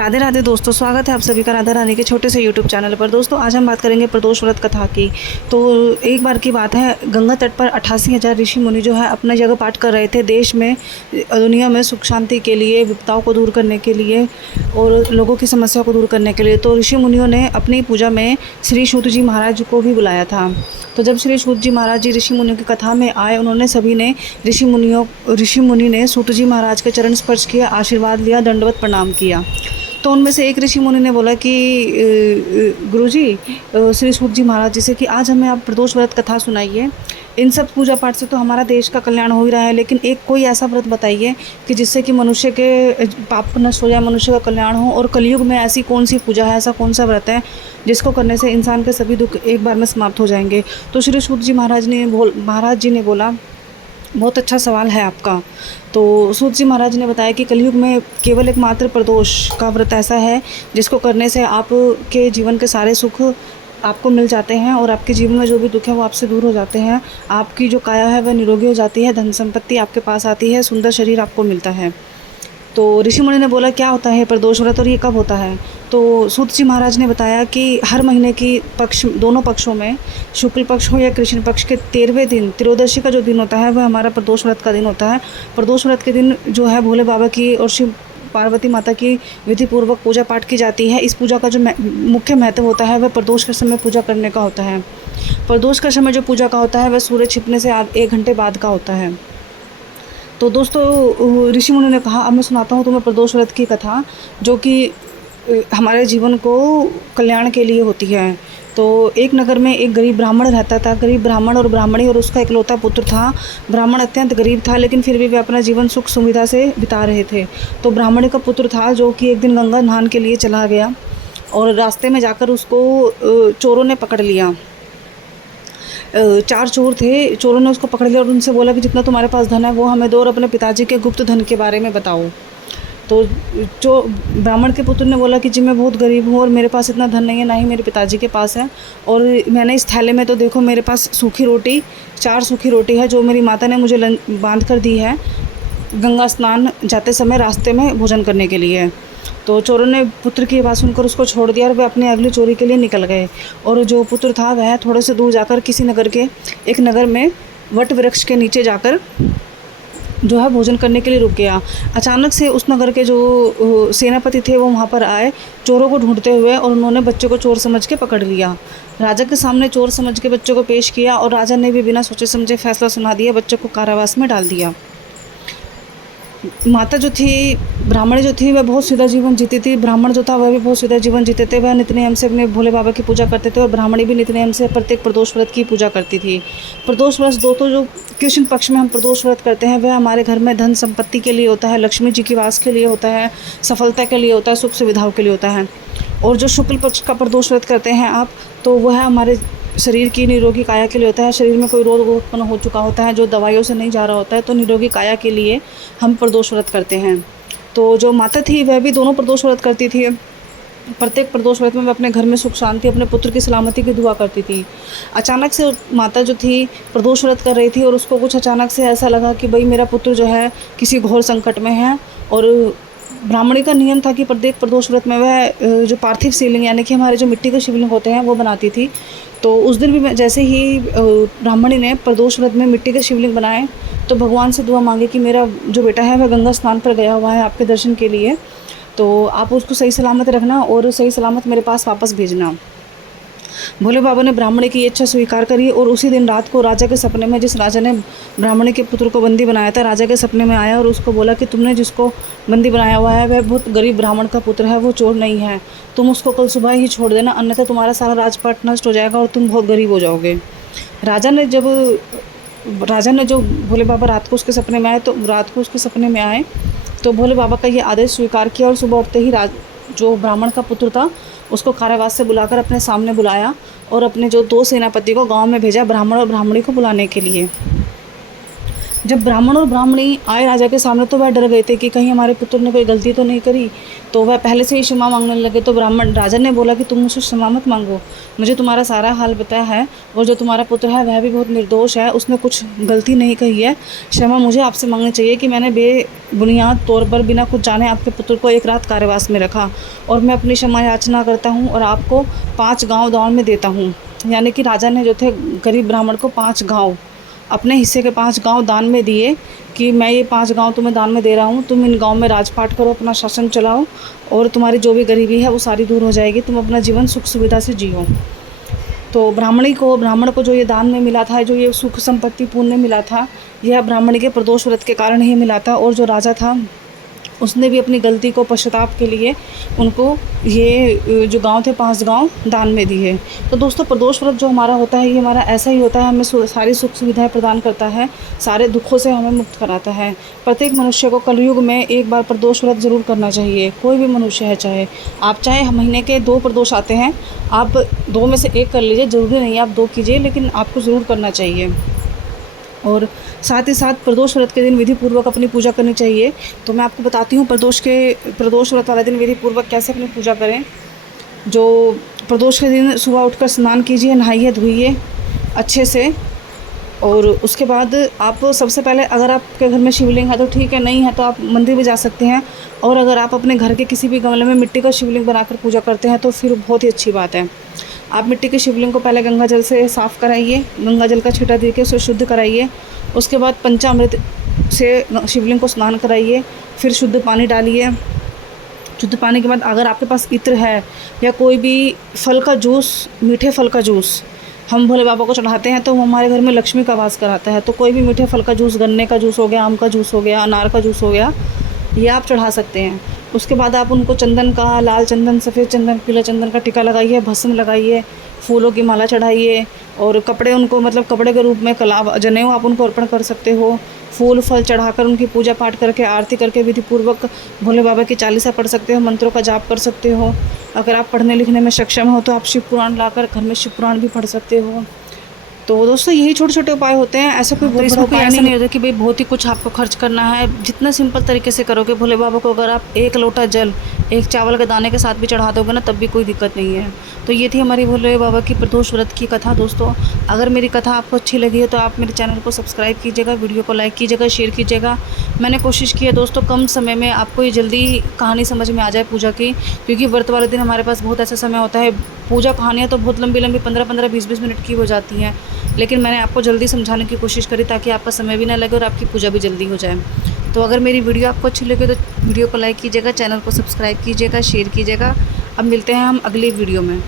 राधे राधे दोस्तों, स्वागत है आप सभी का राधा रानी के छोटे से यूट्यूब चैनल पर। दोस्तों आज हम बात करेंगे प्रदोष व्रत कथा की। तो एक बार की बात है, गंगा तट पर 88,000 ऋषि मुनि जो है अपना जगह पाठ कर रहे थे, देश में दुनिया में सुख शांति के लिए, विपदाओं को दूर करने के लिए और लोगों की समस्या को दूर करने के लिए। तो ऋषि मुनियों ने अपनी पूजा में श्री सूत जी महाराज को भी बुलाया था। तो जब श्री सूत जी महाराज जी ऋषि मुनियों की कथा में आए, उन्होंने सभी ने ऋषि मुनि ने सूत जी महाराज के चरण स्पर्श किया, आशीर्वाद लिया, दंडवत प्रणाम किया। तो उनमें से एक ऋषि मुनि ने बोला कि गुरुजी, श्री सूत जी महाराज जी से कि आज हमें आप प्रदोष व्रत कथा सुनाइए। इन सब पूजा पाठ से तो हमारा देश का कल्याण हो ही रहा है, लेकिन एक कोई ऐसा व्रत बताइए कि जिससे कि मनुष्य के पाप नष्ट हो जाए, मनुष्य का कल्याण हो। और कलयुग में ऐसी कौन सी पूजा है, ऐसा कौन सा व्रत है जिसको करने से इंसान के सभी दुख एक बार में समाप्त हो जाएंगे। तो श्री सूत जी महाराज जी ने बोला, बहुत अच्छा सवाल है आपका। तो सूत जी महाराज ने बताया कि कलयुग में केवल एकमात्र प्रदोष का व्रत ऐसा है जिसको करने से आपके जीवन के सारे सुख आपको मिल जाते हैं और आपके जीवन में जो भी दुख है वो आपसे दूर हो जाते हैं। आपकी जो काया है वह निरोगी हो जाती है, धन संपत्ति आपके पास आती है, सुंदर शरीर आपको मिलता है। तो ऋषि मुनि ने बोला, क्या होता है प्रदोष व्रत और ये कब होता है? तो सूत जी महाराज ने बताया कि हर महीने की दोनों पक्षों में, शुक्ल पक्ष हो या कृष्ण पक्ष के 13वें दिन, त्रयोदशी का जो दिन होता है वह हमारा प्रदोष व्रत का दिन होता है। प्रदोष व्रत के दिन जो है भोले बाबा की और शिव पार्वती माता की विधि पूर्वक पूजा पाठ की जाती है। इस पूजा का जो मुख्य महत्व होता है वह प्रदोष के समय पूजा करने का होता है। प्रदोष का समय जो पूजा का होता है वह सूर्य छिपने से 1 घंटे बाद का होता है। तो दोस्तों ऋषि मुनि ने कहा, अब मैं सुनाता हूँ तुम्हें प्रदोष व्रत की कथा, जो कि हमारे जीवन को कल्याण के लिए होती है। तो एक नगर में एक गरीब ब्राह्मण रहता था। गरीब ब्राह्मण और ब्राह्मणी और उसका इकलौता पुत्र था। ब्राह्मण अत्यंत गरीब था, लेकिन फिर भी वे अपना जीवन सुख सुविधा से बिता रहे थे। तो ब्राह्मणी का पुत्र था जो कि एक दिन गंगा नहान के लिए चला गया और रास्ते में जाकर उसको चोरों ने पकड़ लिया। 4 चोर थे। चोरों ने उसको पकड़ लिया और उनसे बोला कि जितना तुम्हारे पास धन है वो हमें दो और अपने पिताजी के गुप्त धन के बारे में बताओ। तो जो ब्राह्मण के पुत्र ने बोला कि जी मैं बहुत गरीब हूँ और मेरे पास इतना धन नहीं है, ना ही मेरे पिताजी के पास है, और मैंने इस थैले में तो देखो मेरे पास सूखी रोटी, 4 सूखी रोटी है जो मेरी माता ने मुझे बांध कर दी है गंगा स्नान जाते समय रास्ते में भोजन करने के लिए। तो चोरों ने पुत्र की बात सुनकर उसको छोड़ दिया और वे अपनी अगली चोरी के लिए निकल गए। और जो पुत्र था वह थोड़े से दूर जाकर किसी एक नगर में वट वृक्ष के नीचे जाकर जो है भोजन करने के लिए रुक गया। अचानक से उस नगर के जो सेनापति थे वो वहाँ पर आए चोरों को ढूंढते हुए, और उन्होंने बच्चों को चोर समझ के पकड़ लिया। राजा के सामने चोर समझ के बच्चों को पेश किया और राजा ने भी बिना सोचे समझे फैसला सुना दिया, बच्चों को कारावास में डाल दिया। माता जो थी, ब्राह्मणी जो थी, वह बहुत सीधा जीवन जीती थी। ब्राह्मण जो था वह भी बहुत सीधा जीवन जीते थे। वह नित्य नियम से अपने भोले बाबा की पूजा करते थे और ब्राह्मणी भी नित्य नियम से प्रत्येक प्रदोष व्रत की पूजा करती थी। प्रदोष व्रत दोस्तों जो कृष्ण पक्ष में हम प्रदोष व्रत करते हैं वह हमारे घर में धन संपत्ति के लिए होता है, लक्ष्मी जी की वास के लिए होता है, सफलता के लिए होता है, सुख सुविधाओं के लिए होता है। और जो शुक्ल पक्ष का प्रदोष व्रत करते हैं आप, तो वह हमारे शरीर की निरोगी काया के लिए होता है। शरीर में कोई रोग उत्पन्न हो चुका होता है जो दवाइयों से नहीं जा रहा होता है, तो निरोगी काया के लिए हम प्रदोष व्रत करते हैं। तो जो माता थी वह भी दोनों प्रदोष व्रत करती थी। प्रत्येक प्रदोष व्रत में वह अपने घर में सुख शांति, अपने पुत्र की सलामती की दुआ करती थी। अचानक से माता जो थी प्रदोष व्रत कर रही थी और उसको कुछ अचानक से ऐसा लगा कि भाई मेरा पुत्र जो है किसी घोर संकट में है। और ब्राह्मणी का नियम था कि प्रत्येक प्रदोष व्रत में वह जो पार्थिव शिवलिंग यानी कि हमारे जो मिट्टी के शिवलिंग होते हैं वो बनाती थी। तो उस दिन भी जैसे ही ब्राह्मणी ने प्रदोष व्रत में मिट्टी के शिवलिंग बनाए तो भगवान से दुआ मांगी कि मेरा जो बेटा है वह गंगा स्नान पर गया हुआ है आपके दर्शन के लिए, तो आप उसको सही सलामत रखना और सही सलामत मेरे पास वापस भेजना। भोले बाबा ने ब्राह्मणी की इच्छा स्वीकार करी और उसी दिन रात को राजा के सपने में, जिस राजा ने ब्राह्मणी के पुत्र को बंदी बनाया था, राजा के सपने में आया और उसको बोला कि तुमने जिसको बंदी बनाया हुआ है वह बहुत गरीब ब्राह्मण का पुत्र है, वो चोर नहीं है, तुम उसको कल सुबह ही छोड़ देना, अन्यथा तुम्हारा सारा राजपाट नष्ट हो जाएगा और तुम बहुत गरीब हो जाओगे। राजा ने जो भोले बाबा रात को उसके सपने में आए तो भोले बाबा का ये आदेश स्वीकार किया और सुबह उठते ही जो ब्राह्मण का पुत्र था उसको कारावास से बुलाकर अपने सामने बुलाया और अपने जो 2 सेनापति को गांव में भेजा ब्राह्मण और ब्राह्मणी को बुलाने के लिए। जब ब्राह्मण और ब्राह्मणी आए राजा के सामने तो वह डर गए थे कि कहीं हमारे पुत्र ने कोई गलती तो नहीं करी, तो वह पहले से ही क्षमा मांगने लगे। तो ब्राह्मण राजा ने बोला कि तुम मुझसे क्षमा मत मांगो, मुझे तुम्हारा सारा हाल पता है, और जो तुम्हारा पुत्र है वह भी बहुत निर्दोष है, उसने कुछ गलती नहीं कही है। क्षमा मुझे आपसे मांगनी चाहिए कि मैंने बेबुनियाद तौर पर बिना कुछ जाने आपके पुत्र को एक रात कारावास में रखा, और मैं अपनी क्षमा याचना करता हूँ और आपको 5 गाँव दान में देता हूँ। यानी कि राजा ने जो थे गरीब ब्राह्मण को 5 गाँव, अपने हिस्से के 5 गांव दान में दिए कि मैं ये 5 गांव तुम्हें दान में दे रहा हूँ, तुम इन गांव में राजपाट करो, अपना शासन चलाओ, और तुम्हारी जो भी गरीबी है वो सारी दूर हो जाएगी, तुम अपना जीवन सुख सुविधा से जियो। तो ब्राह्मण को जो ये दान में मिला था, जो ये सुख संपत्ति पुण्य मिला था, यह ब्राह्मण के प्रदोष व्रत के कारण ही मिला था। और जो राजा था उसने भी अपनी गलती को पश्चाताप के लिए उनको ये जो गांव थे 5 गांव दान में दिए। तो दोस्तों, प्रदोष व्रत जो हमारा होता है ये हमारा ऐसा ही होता है, हमें सारी सुख सुविधाएं प्रदान करता है, सारे दुखों से हमें मुक्त कराता है। प्रत्येक मनुष्य को कलयुग में एक बार प्रदोष व्रत जरूर करना चाहिए। कोई भी मनुष्य है, चाहे महीने के 2 प्रदोष आते हैं, आप 2 में से 1 कर लीजिए, ज़रूरी नहीं है आप 2 कीजिए, लेकिन आपको ज़रूर करना चाहिए। और साथ ही साथ प्रदोष व्रत के दिन विधि पूर्वक अपनी पूजा करनी चाहिए। तो मैं आपको बताती हूँ प्रदोष व्रत वाले दिन विधि पूर्वक कैसे अपनी पूजा करें। जो प्रदोष के दिन सुबह उठकर स्नान कीजिए, नहाइए धोइए अच्छे से, और उसके बाद आप सबसे पहले, अगर आपके घर में शिवलिंग है तो ठीक है, नहीं है तो आप मंदिर भी जा सकते हैं। और अगर आप अपने घर के किसी भी गमले में मिट्टी का शिवलिंग बनाकर पूजा करते हैं तो फिर बहुत ही अच्छी बात है। आप मिट्टी के शिवलिंग को पहले गंगा जल से साफ़ कराइए, गंगा जल का छींटा दे के उसे शुद्ध कराइए। उसके बाद पंचामृत से शिवलिंग को स्नान कराइए, फिर शुद्ध पानी डालिए। शुद्ध पानी के बाद अगर आपके पास इत्र है या कोई भी फल का जूस, मीठे फल का जूस हम भोले बाबा को चढ़ाते हैं तो वो हमारे घर में लक्ष्मी का वास कराता है। तो कोई भी मीठे फल का जूस, गन्ने का जूस हो गया, आम का जूस हो गया, अनार का जूस हो गया, ये आप चढ़ा सकते हैं। उसके बाद आप उनको चंदन का, लाल चंदन, सफ़ेद चंदन, पीला चंदन का टीका लगाइए, भस्म लगाइए, फूलों की माला चढ़ाइए, और कपड़े उनको, मतलब कपड़े के रूप में जनेऊ आप उनको अर्पण कर सकते हो। फूल फल चढ़ाकर उनकी पूजा पाठ करके, आरती करके विधि पूर्वक भोले बाबा की चालीसा पढ़ सकते हो, मंत्रों का जाप कर सकते हो। अगर आप पढ़ने लिखने में सक्षम हो तो आप शिव पुराण लाकर घर में शिव पुराण भी पढ़ सकते हो। तो दोस्तों, यही छोटे छोटे उपाय होते हैं, ऐसा कोई बहुत बड़ा उपाय नहीं होता कि भाई बहुत ही कुछ आपको खर्च करना है। जितना सिंपल तरीके से करोगे भोले बाबा को, अगर आप 1 लोटा जल 1 चावल के दाने के साथ भी चढ़ा दोगे ना, तब भी कोई दिक्कत नहीं है। तो ये थी हमारी भोले बाबा की प्रदोष व्रत की कथा। दोस्तों, अगर मेरी कथा आपको अच्छी लगी है तो आप मेरे चैनल को सब्सक्राइब कीजिएगा, वीडियो को लाइक कीजिएगा, शेयर कीजिएगा। मैंने कोशिश की है दोस्तों कम समय में आपको ये जल्दी कहानी समझ में आ जाए पूजा की, क्योंकि व्रत वाले दिन हमारे पास बहुत ऐसा समय होता है, पूजा कहानियाँ तो बहुत लंबी 15-15, 20-20 मिनट की हो जाती हैं, लेकिन मैंने आपको जल्दी समझाने की कोशिश करी ताकि आपका समय भी ना लगे और आपकी पूजा भी जल्दी हो जाए। तो अगर मेरी वीडियो आपको अच्छी लगे तो वीडियो को लाइक कीजिएगा, चैनल को सब्सक्राइब कीजिएगा, शेयर कीजिएगा। अब मिलते हैं हम अगली वीडियो में।